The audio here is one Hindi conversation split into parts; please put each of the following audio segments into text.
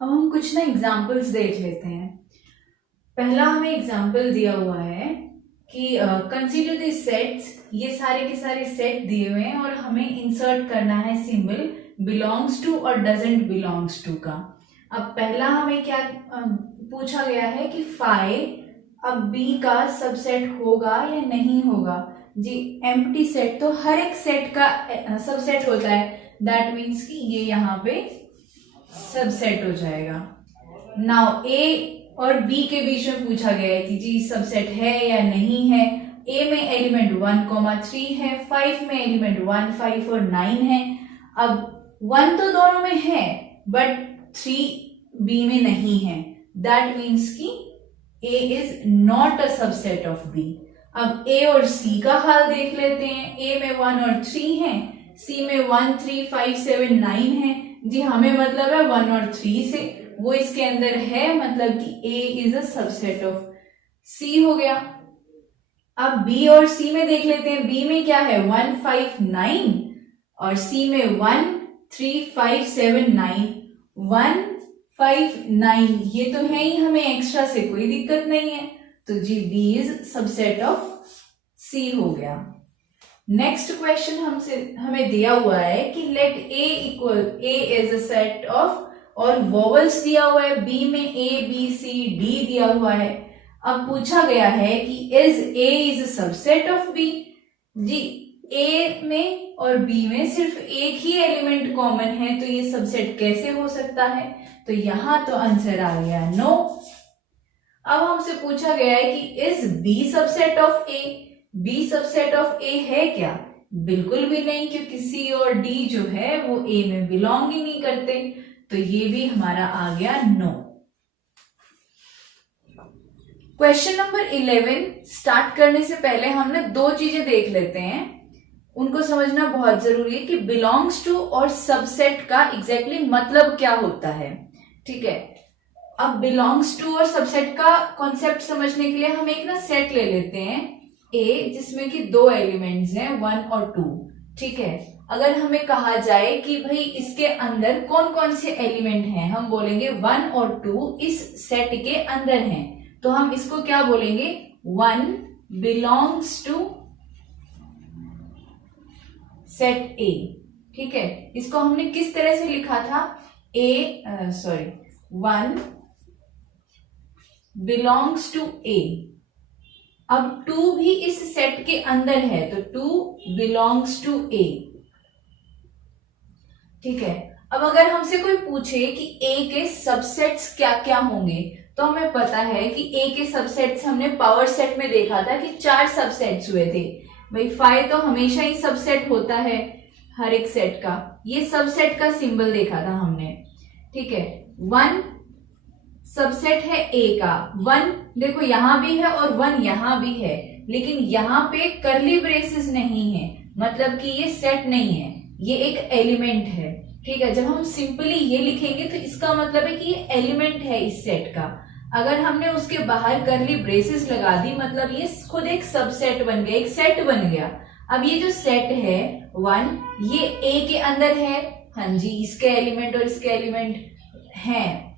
अब हम कुछ ना एग्जाम्पल्स देख लेते हैं। पहला हमें एग्जाम्पल दिया हुआ है कि कंसीडर द सेट्स, ये सारे के सारे सेट दिए हुए हैं और हमें इंसर्ट करना है सिंबल बिलोंग्स टू और डजंट बिलोंग्स टू का। अब पहला हमें क्या पूछा गया है कि फाइव अब बी का सबसेट होगा या नहीं होगा। जी एम्प्टी सेट तो हर एक सेट का सबसेट होता है, दैट मीन्स कि ये यहाँ पे सबसेट हो जाएगा। नाउ ए और बी के बीच में पूछा गया है कि जी सबसेट है या नहीं है। ए में एलिमेंट 1,3 है, 5 में एलिमेंट 1, 5 और 9 है। अब 1 तो दोनों में है बट 3 बी में नहीं है, दैट मीन्स कि A is not a subset of B. अब ए और सी का हाल देख लेते हैं। ए में 1 और 3 है, सी में 1, 3, 5, 7, 9 है। जी हमें मतलब है 1 और 3 से, वो इसके अंदर है, मतलब कि A is a subset of C हो गया। अब बी और सी में देख लेते हैं। बी में क्या है 1, 5, 9 और सी में 1, 3, 5, 7, 9। 1, 5, 9 ये तो है ही, हमें एक्स्ट्रा से कोई दिक्कत नहीं है, तो जी B is subset of C हो गया। नेक्स्ट क्वेश्चन हमें दिया हुआ है कि let A equal A is a set of, और वोवेल्स दिया हुआ है। बी में ए बी सी डी दिया हुआ है। अब पूछा गया है कि is A is subset of B. जी ए में और बी में सिर्फ एक ही एलिमेंट कॉमन है, तो ये सबसेट कैसे हो सकता है? तो यहां तो आंसर आ गया नो। अब हमसे पूछा गया है कि is B subset of A. B subset of A है क्या? बिल्कुल भी नहीं, क्योंकि सी और डी जो है वो ए में बिलोंग ही नहीं करते, तो ये भी हमारा आ गया नो। क्वेश्चन नंबर 11 स्टार्ट करने से पहले हमने दो चीजें देख लेते हैं, उनको समझना बहुत जरूरी है कि बिलोंग्स टू और सबसेट का एग्जैक्टली मतलब क्या होता है। ठीक है, अब बिलोंग्स टू और सबसेट का कॉन्सेप्ट समझने के लिए हम एक ना सेट ले लेते हैं ए, जिसमें कि दो एलिमेंट्स हैं 1 और 2। ठीक है, अगर हमें कहा जाए कि भाई इसके अंदर कौन कौन से एलिमेंट हैं, हम बोलेंगे 1 और 2 इस सेट के अंदर हैं, तो हम इसको क्या बोलेंगे 1 बिलोंग्स टू सेट ए। ठीक है, इसको हमने किस तरह से लिखा था, 1 बिलोंग्स टू ए। अब 2 भी इस सेट के अंदर है, तो 2 बिलोंग्स टू ए। ठीक है, अब अगर हमसे कोई पूछे कि ए के सबसेट्स क्या क्या होंगे, तो हमें पता है कि ए के सबसेट्स हमने पावर सेट में देखा था कि 4 सबसेट्स हुए थे। भाई 5 तो हमेशा ही सबसेट होता है हर एक सेट का, ये सबसेट का सिंबल देखा था हमने। ठीक है, 1 सबसेट है ए का। 1 देखो यहां भी है और 1 यहां भी है, लेकिन यहां पे कर्ली ब्रेसेस नहीं है, मतलब कि ये सेट नहीं है, ये एक एलिमेंट है। ठीक है, जब हम सिंपली ये लिखेंगे तो इसका मतलब है कि ये एलिमेंट है इस सेट का। अगर हमने उसके बाहर कर्ली ब्रेसेस लगा दी, मतलब ये खुद एक सबसेट बन गया, एक सेट बन गया। अब ये जो सेट है 1, ये ए के अंदर है, हाँ जी, इसके एलिमेंट और इसके एलिमेंट हैं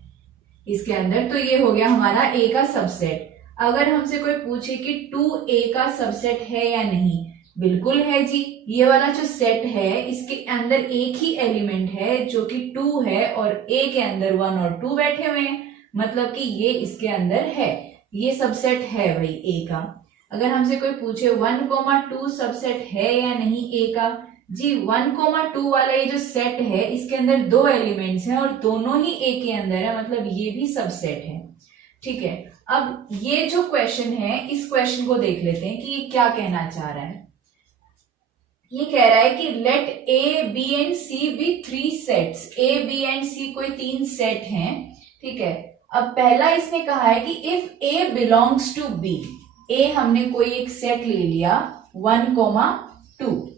इसके अंदर, तो ये हो गया हमारा ए का सबसेट। अगर हमसे कोई पूछे कि 2 ए का सबसेट है या नहीं, बिल्कुल है जी। ये वाला जो सेट है इसके अंदर एक ही एलिमेंट है जो कि 2 है, और ए के अंदर 1 और 2 बैठे हुए हैं, मतलब कि ये इसके अंदर है, ये सबसेट है भाई ए का। अगर हमसे कोई पूछे 1,2 सबसेट है या नहीं ए का, जी 1,2 वाला ये जो सेट है इसके अंदर 2 एलिमेंट्स हैं और दोनों ही ए के अंदर है, मतलब ये भी सबसेट है। ठीक है, अब ये जो क्वेश्चन है, इस क्वेश्चन को देख लेते हैं कि ये क्या कहना चाह रहा है। ये कह रहा है कि let A B and C be 3 sets. A B and C कोई 3 सेट हैं। ठीक है, अब पहला इसने कहा है कि if A belongs to B. A हमने कोई एक सेट ले लिया 1,2।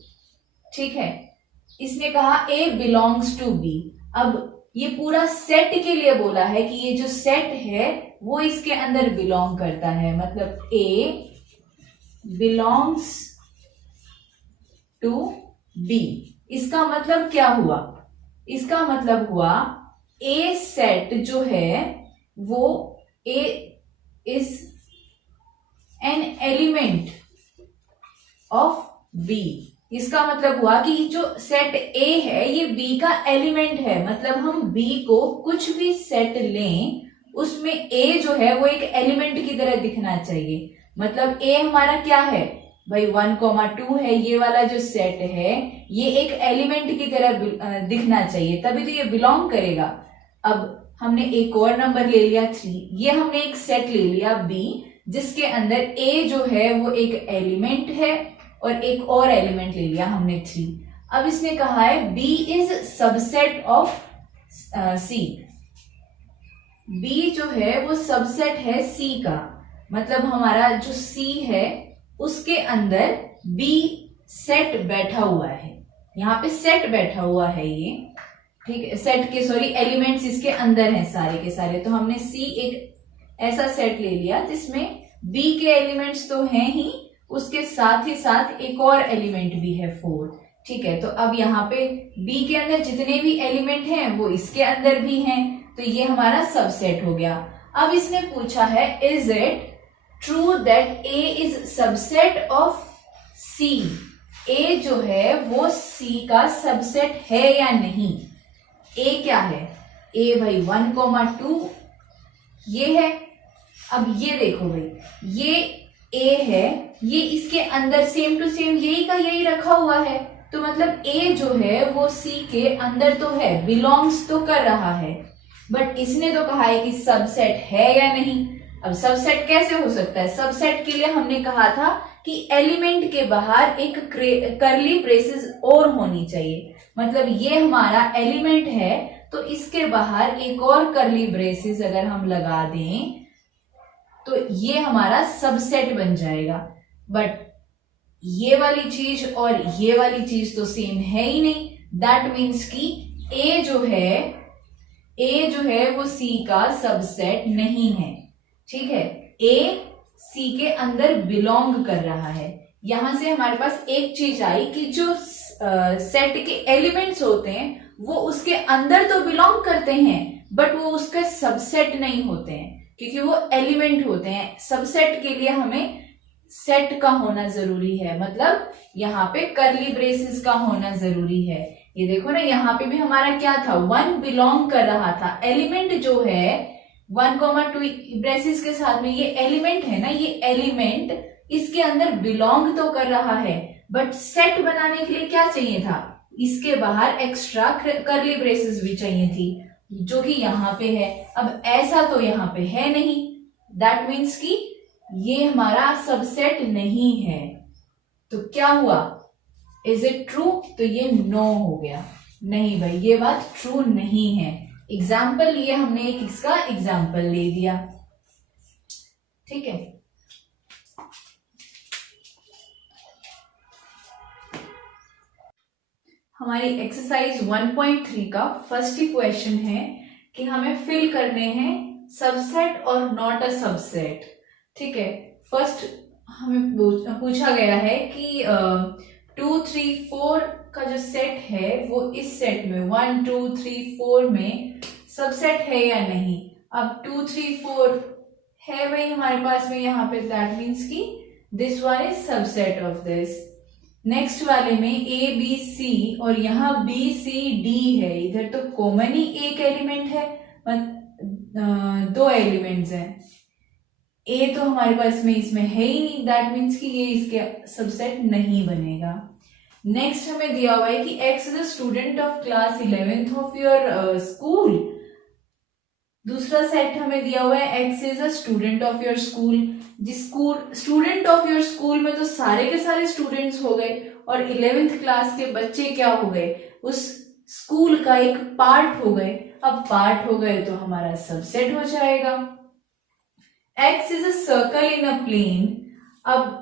ठीक है, इसने कहा ए बिलोंग्स टू बी। अब ये पूरा सेट के लिए बोला है कि ये जो सेट है वो इसके अंदर बिलोंग करता है, मतलब ए बिलोंग्स टू बी। इसका मतलब क्या हुआ? इसका मतलब हुआ ए सेट जो है वो A is an element of B. इसका मतलब हुआ कि जो सेट ए है ये बी का एलिमेंट है, मतलब हम बी को कुछ भी सेट लें उसमें ए जो है वो एक एलिमेंट की तरह दिखना चाहिए। मतलब ए हमारा क्या है भाई 1,2 है, ये वाला जो सेट है ये एक एलिमेंट की तरह दिखना चाहिए, तभी तो ये बिलोंग करेगा। अब हमने एक और नंबर ले लिया 3, ये हमने एक सेट ले लिया बी जिसके अंदर ए जो है वो एक एलिमेंट है और एक और एलिमेंट ले लिया हमने 3। अब इसने कहा है B is subset of C. B जो है वो सबसेट है सी का, मतलब हमारा जो सी है उसके अंदर बी सेट बैठा हुआ है। यहाँ पे सेट बैठा हुआ है ये, ठीक है, सेट के सॉरी एलिमेंट्स इसके अंदर हैं सारे के सारे। तो हमने सी एक ऐसा सेट ले लिया जिसमें बी के एलिमेंट्स तो हैं ही, उसके साथ ही साथ एक और एलिमेंट भी है 4। ठीक है, तो अब यहाँ पे बी के अंदर जितने भी एलिमेंट हैं वो इसके अंदर भी हैं, तो ये हमारा सबसेट हो गया। अब इसने पूछा है is it true that A is subset of C. A जो है वो सी का सबसेट है या नहीं। ए क्या है, ए भाई 1,2 ये है। अब ये देखो भाई, ये ए है, ये इसके अंदर सेम टू सेम यही का यही रखा हुआ है, तो मतलब ए जो है वो सी के अंदर तो है, बिलोंग्स तो कर रहा है। बट इसने तो कहा है कि सबसेट है या नहीं। अब सबसेट कैसे हो सकता है, सबसेट के लिए हमने कहा था कि एलिमेंट के बाहर एक करली ब्रेसेस और होनी चाहिए, मतलब ये हमारा एलिमेंट है तो इसके बाहर एक और करली ब्रेसेस अगर हम लगा दें तो ये हमारा सबसेट बन जाएगा। बट ये वाली चीज और ये वाली चीज तो सेम है ही नहीं। दैट मीन्स कि ए जो है वो सी का सबसेट नहीं है। ठीक है, ए सी के अंदर बिलोंग कर रहा है। यहां से हमारे पास एक चीज आई कि जो सेट के एलिमेंट्स होते हैं वो उसके अंदर तो बिलोंग करते हैं बट वो उसके सबसेट नहीं होते हैं, क्योंकि वो एलिमेंट होते हैं। सबसेट के लिए हमें सेट का होना जरूरी है, मतलब यहाँ पे करली ब्रेसेस का होना जरूरी है। ये देखो ना, यहाँ पे भी हमारा क्या था, 1 बिलोंग कर रहा था। एलिमेंट जो है 1,2 ब्रेसेस के साथ में ये एलिमेंट है ना, ये एलिमेंट इसके अंदर बिलोंग तो कर रहा है, बट सेट बनाने के लिए क्या चाहिए था, इसके बाहर एक्स्ट्रा करली ब्रेसेस भी चाहिए थी, जो कि यहाँ पे है। अब ऐसा तो यहाँ पे है नहीं, दैट मीन्स कि ये हमारा सबसेट नहीं है। तो क्या हुआ, इज इट ट्रू, तो ये नो हो गया। नहीं भाई, ये बात ट्रू नहीं है। एग्जाम्पल ये हमने एक इसका एग्जाम्पल ले दिया। ठीक है, हमारी एक्सरसाइज 1.3 का फर्स्ट ही क्वेश्चन है कि हमें फिल करने हैं सबसेट और नॉट अ सबसेट। ठीक है, फर्स्ट हमें पूछा गया है कि 2, 3, 4 का जो सेट है वो इस सेट में 1, 2, 3, 4 में सबसेट है या नहीं। अब 2, 3, 4 है भाई हमारे पास में यहाँ पे, दैट मीन्स कि this one is subset of this. Next वाले में ए बी सी और यहाँ बी सी डी है, इधर तो कॉमन ही एक एलिमेंट है, 2 एलिमेंट्स हैं। ए तो हमारे पास में इसमें है ही नहीं, दैट मीन्स कि ये इसके सबसेट नहीं बनेगा। नेक्स्ट हमें दिया हुआ है कि x is a student of class 11th of your school. दूसरा सेट हमें दिया हुआ है x is a student of your school. जिस स्टूडेंट ऑफ योर स्कूल में तो सारे के सारे स्टूडेंट्स हो गए और 11th क्लास के बच्चे क्या हो गए, उस स्कूल का एक पार्ट हो गए। अब पार्ट हो गए तो हमारा सबसेट हो जाएगा। X is a circle in a plane. अब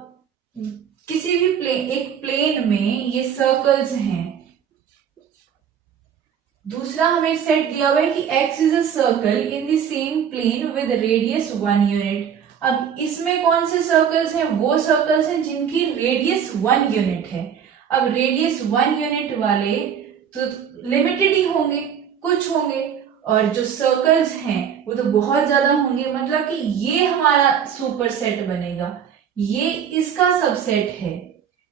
किसी भी एक प्लेन में ये सर्कल्स हैं। दूसरा हमें सेट दिया हुआ है कि x is a circle in the same plane with radius 1 unit. अब इसमें कौन से सर्कल्स हैं, वो सर्कल्स हैं जिनकी रेडियस 1 यूनिट है। अब रेडियस 1 यूनिट वाले तो लिमिटेड ही होंगे, कुछ होंगे, और जो सर्कल्स हैं वो तो बहुत ज्यादा होंगे, मतलब कि ये हमारा सुपर सेट बनेगा। ये इसका सबसेट है,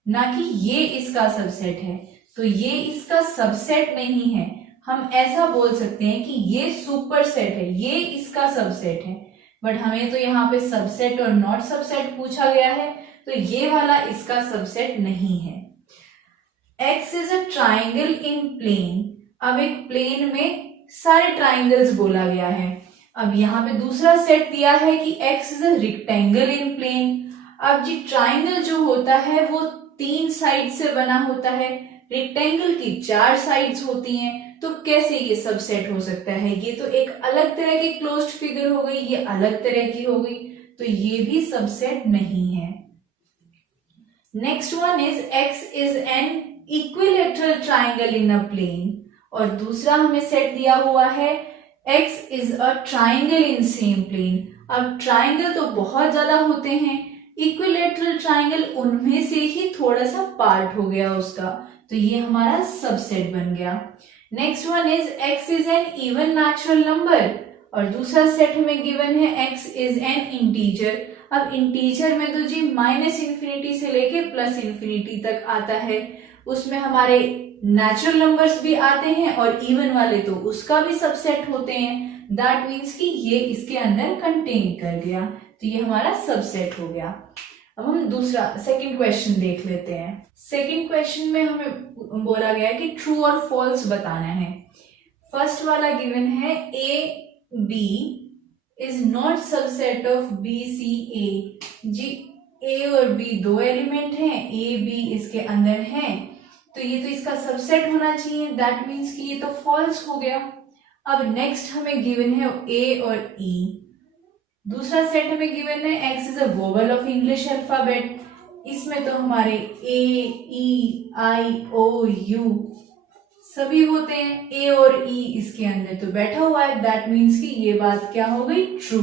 ना कि ये इसका सबसेट है। तो ये इसका सबसेट नहीं है। हम ऐसा बोल सकते हैं कि ये सुपर सेट है, ये इसका सबसेट है। बट हमें तो यहाँ पे सबसेट और नॉट सबसेट पूछा गया है, तो ये वाला इसका सबसेट नहीं है। X is a triangle in plane. अब एक प्लेन में सारे ट्राइंगल्स बोला गया है। अब यहाँ पे दूसरा सेट दिया है कि X is a rectangle in plane. अब जी ट्राइंगल जो होता है वो 3 साइड से बना होता है, रेक्टेंगल की 4 साइड्स होती हैं, तो कैसे ये सबसेट हो सकता है? ये तो एक अलग तरह की क्लोज्ड फिगर हो गई, ये अलग तरह की हो गई, तो ये भी सबसेट नहीं है। Next one is X is an equilateral triangle in a plane. और दूसरा हमें सेट दिया हुआ है X is a triangle in same plane. अब ट्राइंगल तो बहुत ज्यादा होते हैं, इक्विलैटरल ट्राइंगल उनमें से ही थोड़ा सा पार्ट हो गया उसका, तो ये हमारा सबसेट बन गया। Next one is X is N even natural number. और दूसरा सेट हमें गिवन है X इज एन इंटीजर। अब इंटीजर में तो जी -∞ से लेके +∞ तक आता है, उसमें हमारे नेचुरल नंबर्स भी आते हैं और इवन वाले तो उसका भी सबसेट होते हैं। दैट मीन्स कि ये इसके अंदर कंटेन कर गया, तो ये हमारा सबसेट हो गया। अब हम दूसरा सेकंड क्वेश्चन देख लेते हैं। सेकंड क्वेश्चन में हमें बोला गया कि ट्रू और फॉल्स बताना है। फर्स्ट वाला गिवन है A B is not subset of B C A। जी A और B 2 एलिमेंट हैं, A B इसके अंदर हैं, तो ये तो इसका सबसेट होना चाहिए। दैट मीन्स कि ये तो फॉल्स हो गया। अब नेक्स्ट हमें गिवन है A और E। दूसरा सेट हमें गिवन है X is a vowel of English alphabet. इसमें तो हमारे A E I O U सभी होते हैं, A और E इसके अंदर तो बैठा हुआ है। दैट मीन्स कि ये बात क्या हो गई? ट्रू।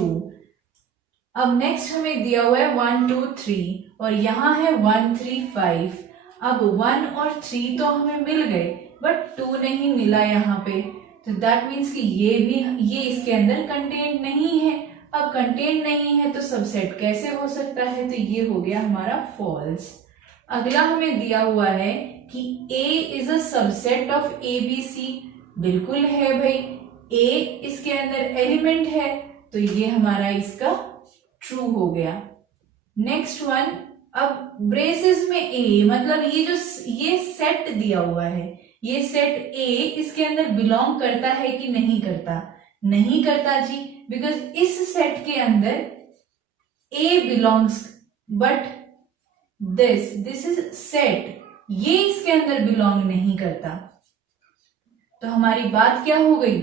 अब नेक्स्ट हमें दिया हुआ है 1 2 3 और यहाँ है 1 3 5। अब 1 और 3 तो हमें मिल गए, बट 2 नहीं मिला यहाँ पे, तो दैट मीन्स कि ये इसके अंदर कंटेंट नहीं है। अब कंटेंट नहीं है तो सबसेट कैसे हो सकता है? तो ये हो गया हमारा फॉल्स। अगला हमें दिया हुआ है कि A is a subset of ABC। बिल्कुल है भाई, A इसके अंदर एलिमेंट है, तो ये हमारा इसका ट्रू हो गया। नेक्स्ट वन, अब ब्रेसेस में A, मतलब ये सेट दिया हुआ है, ये सेट A इसके अंदर बिलोंग करता है कि नहीं करता? नहीं करता जी, बिकॉज इस सेट के अंदर A belongs, but this is set, ये इसके अंदर बिलोंग नहीं करता, तो हमारी बात क्या हो गई?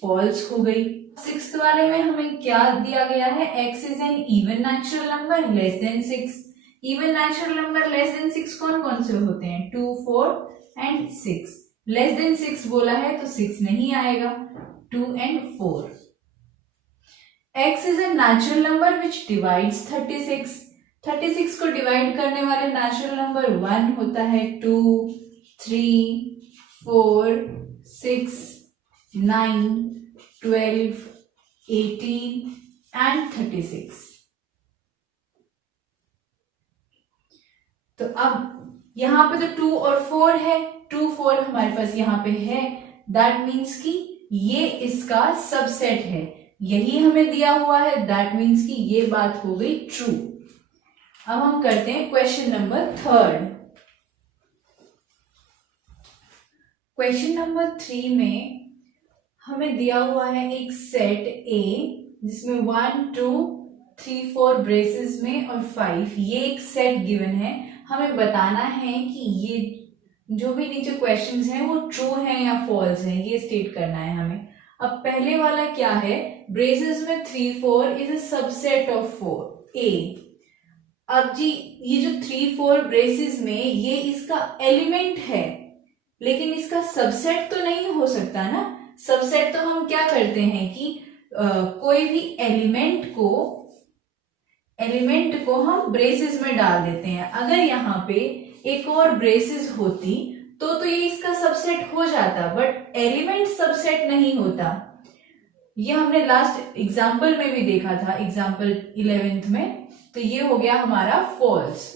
फॉल्स हो गई। सिक्स्थ वाले में हमें क्या दिया गया है? X is N even natural number less than 6। Even natural number less than 6 कौन कौन से होते हैं? 2 4 एंड 6। लेस देन 6 बोला है तो 6 नहीं आएगा, 2 and 4। X is a natural number which divides 36। 36 को डिवाइड करने वाले नेचुरल नंबर 1 होता है, 2 3 4 6 9 12 18 एंड 36। तो अब यहां पे तो 2 और 4 है, 2 4 हमारे पास यहां पे है, दैट मीन्स कि ये इसका सबसेट है, यही हमें दिया हुआ है। दैट मीन्स कि ये बात हो गई ट्रू। अब हम करते हैं क्वेश्चन नंबर 3। क्वेश्चन नंबर 3 में हमें दिया हुआ है एक सेट A जिसमें 1 2 3 4 ब्रेसेस में और 5, ये एक सेट गिवन है। हमें बताना है कि ये जो भी नीचे क्वेश्चंस हैं वो ट्रू हैं या फॉल्स हैं, ये स्टेट करना है हमें। अब पहले वाला क्या है? ब्रेसेस में 3 4 is a subset of 4 A। अब जी ये जो 3 4 ब्रेसेस में ये इसका एलिमेंट है, लेकिन इसका सबसेट तो नहीं हो सकता ना। सबसेट तो हम क्या करते हैं कि कोई भी एलिमेंट को हम ब्रेसेस में डाल देते हैं। अगर यहाँ पे एक और ब्रेसेस होती तो ये इसका सबसेट हो जाता, बट एलिमेंट सबसेट नहीं होता। ये हमने लास्ट एग्जाम्पल में भी देखा था, एग्जाम्पल 11th में, तो ये हो गया हमारा फॉल्स।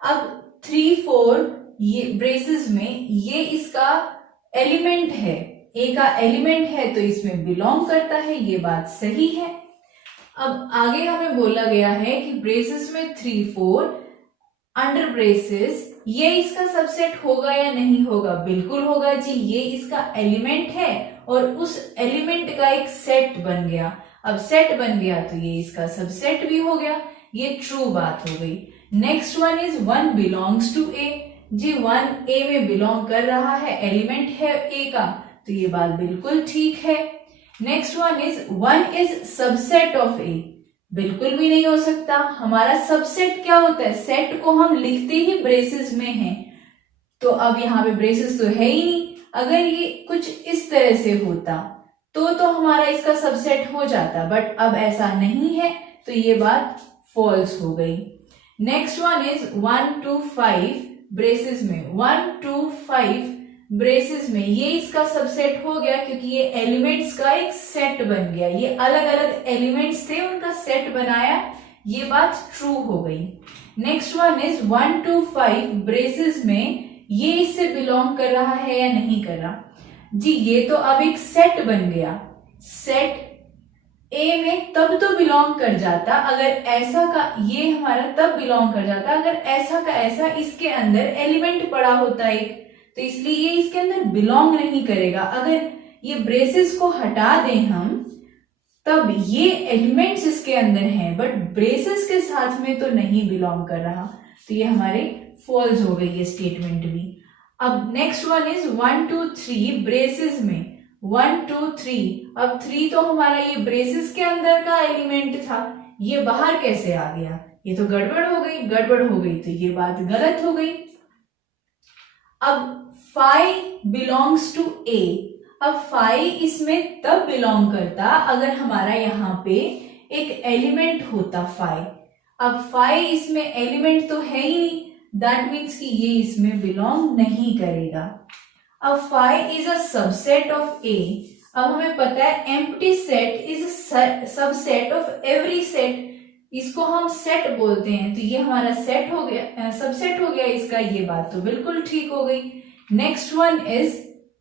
अब 3, 4 ये ब्रेसेस में ये इसका एलिमेंट है, ए का एलिमेंट है तो इसमें बिलोंग करता है, ये बात सही है। अब आगे हमें बोला गया है कि ब्रेसेस में 3, 4 अंडर ब्रेसेस ये इसका सबसेट होगा या नहीं होगा? बिल्कुल होगा जी, ये इसका एलिमेंट है और उस एलिमेंट का एक सेट बन गया। अब सेट बन गया तो ये इसका सबसेट भी हो गया, ये ट्रू बात हो गई। Next one is 1 belongs to A. जी 1 ए में बिलोंग कर रहा है, एलिमेंट है ए का, तो ये बात बिल्कुल ठीक है। Next one is 1 is subset of A. बिल्कुल भी नहीं हो सकता, हमारा सबसेट क्या होता है? सेट को हम लिखते ही ब्रेसेस में हैं, तो अब यहाँ पे ब्रेसेस तो है ही नहीं। अगर ये कुछ इस तरह से होता तो हमारा इसका सबसेट हो जाता, बट अब ऐसा नहीं है, तो ये बात फॉल्स हो गई। Next one is 1 to 5 braces में, 1 to 5 ब्रेसेस में ये इसका सबसेट हो गया, क्योंकि ये एलिमेंट्स का एक सेट बन गया, ये अलग अलग एलिमेंट्स थे उनका सेट बनाया, ये बात ट्रू हो गई। Next one is 1 to 5 braces में ये इससे बिलोंग कर रहा है या नहीं कर रहा? जी ये तो अब एक सेट बन गया, सेट ए में तब तो बिलोंग कर जाता अगर ऐसा का ये हमारा तब बिलोंग कर जाता अगर ऐसा का ऐसा इसके अंदर एलिमेंट पड़ा होता एक, तो इसलिए ये इसके अंदर बिलोंग नहीं करेगा। अगर ये ब्रेसेस को हटा दें हम तब ये एलिमेंट्स इसके अंदर हैं, बट ब्रेसेस के साथ में तो नहीं बिलोंग कर रहा, तो ये हमारे फॉल्स हो गई ये स्टेटमेंट भी। अब next one is 1 to 3 braces में, 1 to 3, अब 3 तो हमारा ये ब्रेसेस के अंदर का एलिमेंट था, ये बाहर कैसे आ गया? ये तो गड़बड़ हो गई, गड़बड़ हो गई तो ये बात गलत हो गई। अब 5 बिलोंग्स टू ए, अब 5 इसमें तब बिलोंग करता अगर हमारा यहाँ पे एक एलिमेंट होता 5। अब 5 इसमें एलिमेंट तो है ही नहीं, दैट मीन्स कि ये इसमें बिलोंग नहीं करेगा। अब 5 इज अ सबसेट ऑफ ए। अब हमें पता है empty set is subset of every set, इसको हम सेट बोलते हैं, तो ये हमारा सेट हो गया, सबसेट हो गया इसका, ये बात तो बिल्कुल ठीक हो गई। नेक्स्ट वन इज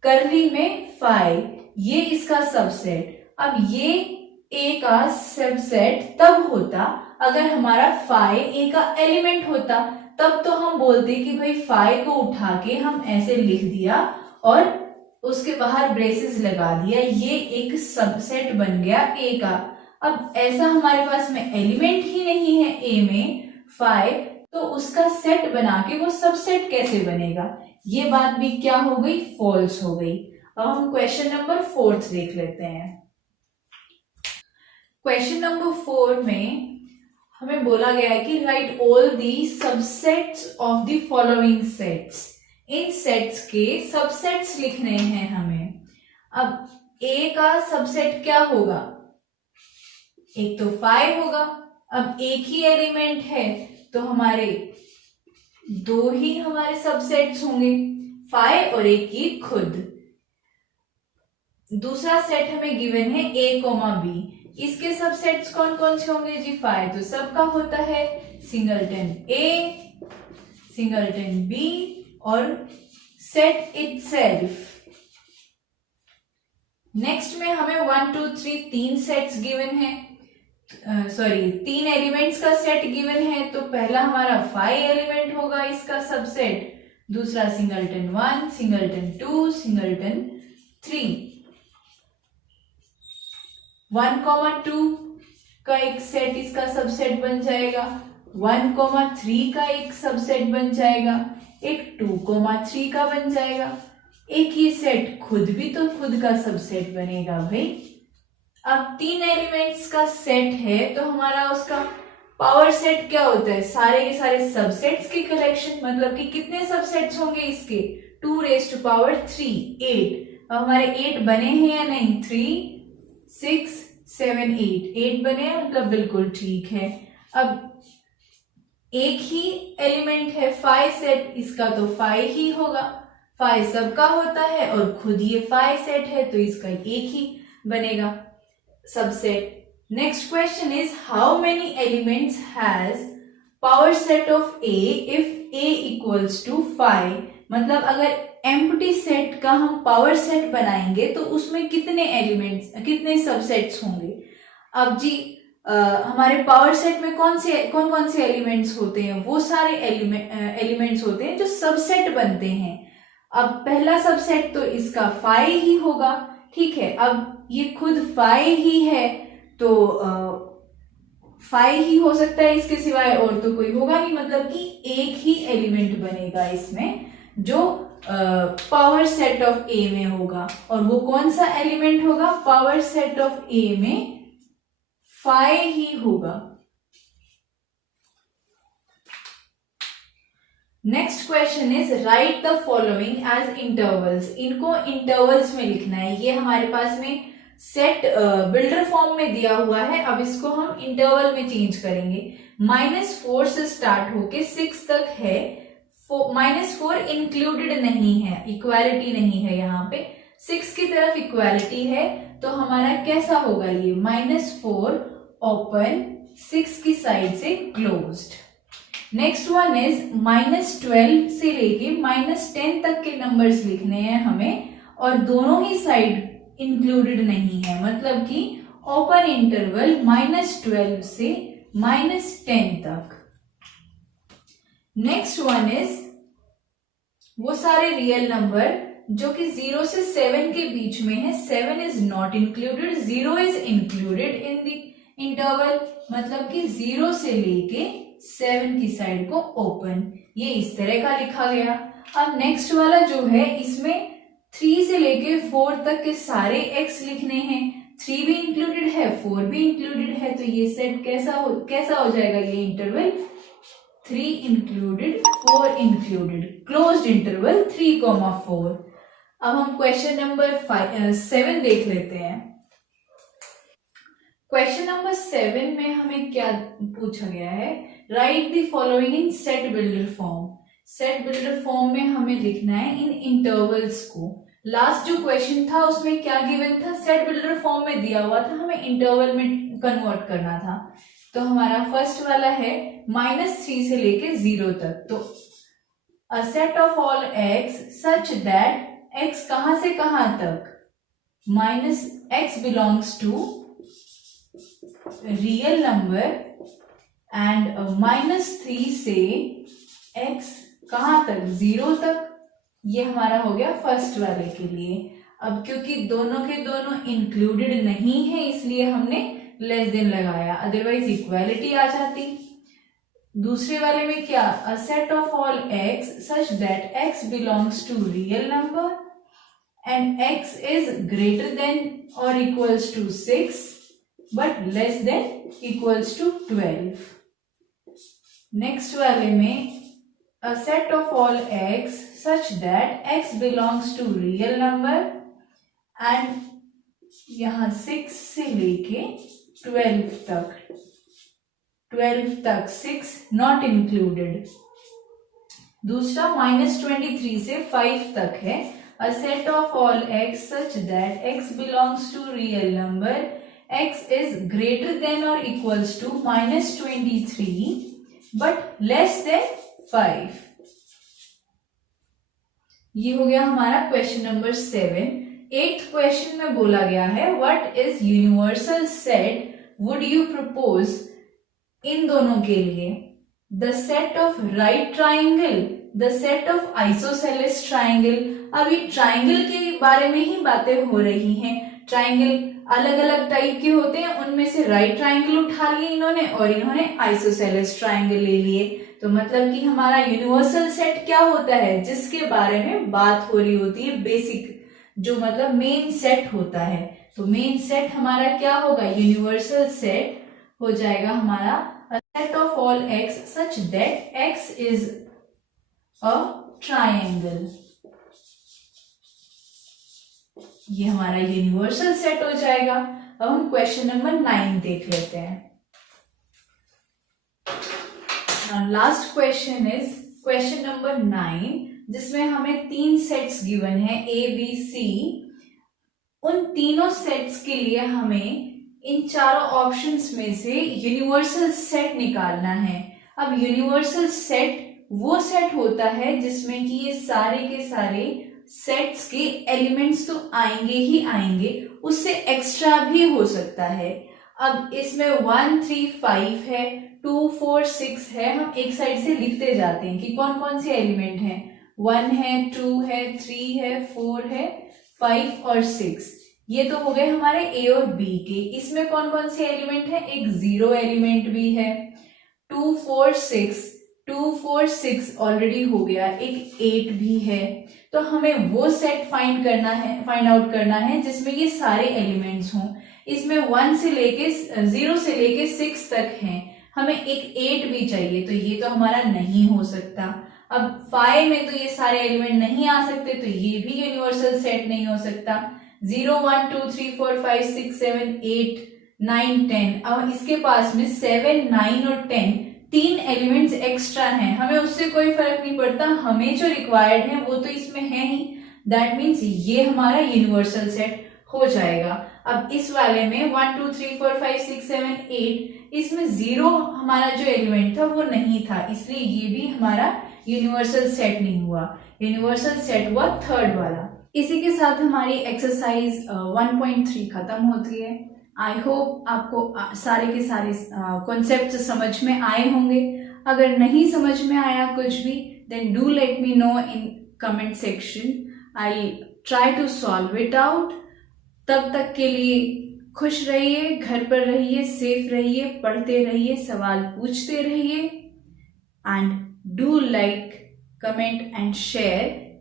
करली में 5, ये इसका सबसेट। अब ये ए का सबसेट तब होता अगर हमारा 5 ए का एलिमेंट होता, तब तो हम बोलते कि भाई 5 को उठा के हम ऐसे लिख दिया और उसके बाहर ब्रेसेस लगा दिया, ये एक सबसेट बन गया ए का। अब ऐसा हमारे पास में एलिमेंट ही नहीं है ए में 5, तो उसका सेट बना के वो सबसेट कैसे बनेगा? ये बात भी क्या हो गई? फॉल्स हो गई। अब हम क्वेश्चन नंबर 4 देख लेते हैं। क्वेश्चन नंबर 4 में हमें बोला गया है कि right all the subsets of the following sets. In sets के सबसेट्स लिखने हैं हमें। अब ए का सबसेट क्या होगा? एक तो 5 होगा, अब एक ही एलिमेंट है तो हमारे 2 ही हमारे सबसेट्स होंगे, 5 और एक की खुद। दूसरा सेट हमें गिवन है a, b, इसके सबसेट्स कौन कौन से होंगे जी? 5 तो सबका होता है, सिंगलटन a, सिंगलटन b और सेट इटसेल्फ। नेक्स्ट में हमें 1 2 3 3 सेट्स गिवन है, 3 एलिमेंट्स का सेट गिवन है, तो पहला हमारा 5 एलिमेंट होगा इसका सबसेट, दूसरा सिंगलटन 1, सिंगलटन 2, सिंगलटन 3। 1, 2 का एक सेट इसका सबसेट बन जाएगा, 1, 3 का एक सबसेट बन जाएगा, एक 2, 3 का बन जाएगा, एक ही सेट खुद भी तो खुद का सबसेट बनेगा भाई। अब 3 एलिमेंट्स का सेट है तो हमारा उसका पावर सेट क्या होता है? सारे के सारे सबसेट्स की कलेक्शन, मतलब कि कितने सबसेट्स होंगे इसके? 2 raised to power 3, 8। अब हमारे 8 बने हैं या नहीं? 3, 6, 7, 8 बने हैं, मतलब बिल्कुल ठीक है। अब एक ही एलिमेंट है 5 सेट, इसका तो 5 ही होगा, फाई सबका होता है और खुद ये फाई सेट है तो इसका एक ही बनेगा subset. Next question is how many elements has power set of A if A equals to phi. मतलब अगर एम्प्टी सेट का हम पावर सेट बनाएंगे तो उसमें कितने एलिमेंट्स, कितने सबसेट्स होंगे। अब जी हमारे पावर सेट में कौन कौन से एलिमेंट्स होते हैं, वो सारे एलिमेंट्स होते हैं जो सबसेट बनते हैं। अब पहला सबसेट तो इसका फाई ही होगा, ठीक है। अब ये खुद फाई ही है तो फाई ही हो सकता है, इसके सिवाय और तो कोई होगा नहीं। मतलब कि एक ही एलिमेंट बनेगा इसमें जो पावर सेट ऑफ ए में होगा, और वो कौन सा एलिमेंट होगा, पावर सेट ऑफ ए में फाई ही होगा। Next question is write the following as intervals. इनको इंटरवल्स में लिखना है। ये हमारे पास में सेट बिल्डर फॉर्म में दिया हुआ है, अब इसको हम इंटरवल में चेंज करेंगे। -4 से स्टार्ट होके 6 तक है। -4 इंक्लूडेड नहीं है, इक्वालिटी नहीं है यहाँ पे, 6 की तरफ इक्वालिटी है। तो हमारा कैसा होगा ये, -4 ओपन, 6 की साइड से क्लोज्ड। नेक्स्ट वन इज -12 से लेके -10 तक के नंबर्स लिखने हैं हमें, और दोनों ही साइड इंक्लूडेड नहीं है। मतलब कि ओपन इंटरवल -12 से -10 तक। नेक्स्ट वन इज वो सारे रियल नंबर जो कि 0 से 7 के बीच में है। 7 is not included, 0 is included in the interval. मतलब कि 0 से लेके 7 की साइड को ओपन, ये इस तरह का लिखा गया। अब नेक्स्ट वाला जो है, इसमें 3 से लेके 4 तक के सारे x लिखने हैं। 3 भी इंक्लूडेड है, 4 भी इंक्लूडेड है, तो ये सेट कैसा हो जाएगा ये interval, 3 included 4 included, closed interval 3,4। अब हम क्वेश्चन नंबर 7 देख लेते हैं। क्वेश्चन नंबर 7 में हमें क्या पूछा गया है, right the following in set builder form. Set builder form में हमें लिखना है इन इंटरवल्स को। लास्ट जो क्वेश्चन था उसमें क्या गिवन था, सेट बिल्डर फॉर्म में दिया हुआ था, हमें इंटरवल में कन्वर्ट करना था। तो हमारा फर्स्ट वाला है -3 से लेके 0 तक। तो a set of all x such that x कहां से कहां तक, -x belongs to real number and -3 से x कहां तक, 0 तक। ये हमारा हो गया फर्स्ट वाले के लिए। अब क्योंकि दोनों के दोनों इंक्लूडेड नहीं है इसलिए हमने लेस देन लगाया, अदरवाइज इक्वालिटी आ जाती। दूसरे वाले में क्या, a set of all x such that x belongs to real number and x is greater than और equals to 6 but less than equals to 12। Next वाले में a set of all x such that x belongs to real number and यहाँ 6 से लेके 12 तक 6 not included। दूसरा -23 से 5 तक है, a set of all x such that x belongs to real number, x is greater than or equals to -23 but less than 5। ये हो गया हमारा क्वेश्चन नंबर 7। 8th क्वेश्चन में बोला गया है what is universal set would you propose in दोनों के लिए, the set of right triangle, the set of isosceles triangle. अभी ट्राइंगल के बारे में ही बातें हो रही हैं। ट्राइंगल अलग अलग टाइप के होते हैं, उनमें से राइट ट्राइंगल उठा लिए इन्होंने और इन्होंने आइसोसेलेस ट्राइंगल ले लिए। तो मतलब कि हमारा यूनिवर्सल सेट क्या होता है, जिसके बारे में बात हो रही होती है, बेसिक जो मतलब मेन सेट होता है। तो मेन सेट हमारा क्या होगा, यूनिवर्सल सेट हो जाएगा हमारा a set of all x such that x is a triangle। ये हमारा यूनिवर्सल सेट हो जाएगा। अब हम क्वेश्चन नंबर 9 देख लेते हैं। Last question is question number 9, जिसमें हमें 3 सेट्स गिवन है A B C। उन तीनों सेट्स के लिए हमें इन चारों ऑप्शंस में से यूनिवर्सल सेट निकालना है। अब यूनिवर्सल सेट वो सेट होता है जिसमें कि ये सारे के सारे सेट्स के एलिमेंट्स तो आएंगे ही आएंगे, उससे एक्स्ट्रा भी हो सकता है। अब इसमें 1 3 5 है, 2 4 6 है। हम एक साइड से लिखते जाते हैं कि कौन कौन से एलिमेंट हैं। 1 है, 2 है, 3 है, 4 है, 5 और 6। ये तो हो गए हमारे ए और बी के। इसमें कौन कौन से एलिमेंट है? एक 0 एलिमेंट भी है। 2 4 6, 2 4 6 ऑलरेडी हो गया। एक 8 भी है। तो हमें वो सेट फाइंड आउट करना है जिसमें ये सारे एलिमेंट्स हों। इसमें 1 से लेके 0 से लेके 6 तक हैं। हमें एक 8 भी चाहिए, तो ये तो हमारा नहीं हो सकता। अब 5 में तो ये सारे एलिमेंट नहीं आ सकते, तो ये भी यूनिवर्सल सेट नहीं हो सकता। 0 1 2 3 4 5 6 7 8 9 10। अब इसके पास में 7 9 और 10 3 एलिमेंट्स एक्स्ट्रा हैं। हमें उससे कोई फर्क नहीं पड़ता, हमें जो रिक्वायर्ड है वो तो इसमें है ही। दैट मीन्स ये हमारा यूनिवर्सल सेट हो जाएगा। अब इस वाले में 1 2 3 4 5 6 7 8, इसमें 0 हमारा जो एलिमेंट था वो नहीं था, इसलिए ये भी हमारा यूनिवर्सल सेट नहीं हुआ। यूनिवर्सल सेट हुआ थर्ड वाला। इसी के साथ हमारी एक्सरसाइज 1.3 खत्म होती है। आई होप आपको सारे के सारे कॉन्सेप्ट समझ में आए होंगे। अगर नहीं समझ में आया कुछ भी, then do let me know in comment section. I try to solve it out. तब तक के लिए खुश रहिए, घर पर रहिए, सेफ रहिए, पढ़ते रहिए, सवाल पूछते रहिए, and do like, comment and share